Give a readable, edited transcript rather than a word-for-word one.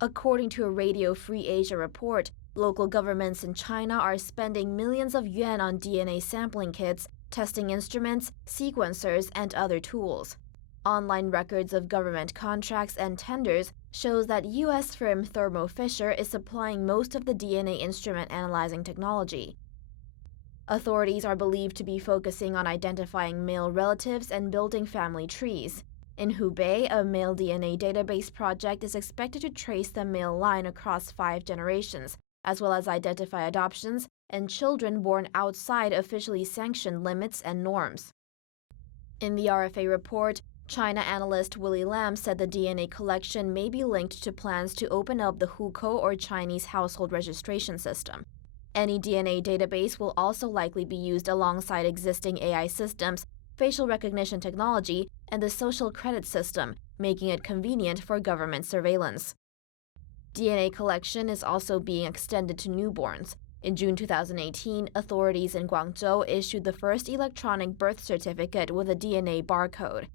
According to a Radio Free Asia report, local governments in China are spending millions of yuan on DNA sampling kits, testing instruments, sequencers, and other tools. Online records of government contracts and tenders shows that U.S. firm Thermo Fisher is supplying most of the DNA instrument analyzing technology. Authorities are believed to be focusing on identifying male relatives and building family trees. In Hubei, a male DNA database project is expected to trace the male line across 5 generations, as well as identify adoptions and children born outside officially sanctioned limits and norms. In the RFA report, China analyst Willy Lam said the DNA collection may be linked to plans to open up the hukou or Chinese household registration system. Any DNA database will also likely be used alongside existing AI systems, facial recognition technology, and the social credit system, making it convenient for government surveillance. DNA collection is also being extended to newborns. In June 2018, authorities in Guangzhou issued the first electronic birth certificate with a DNA barcode.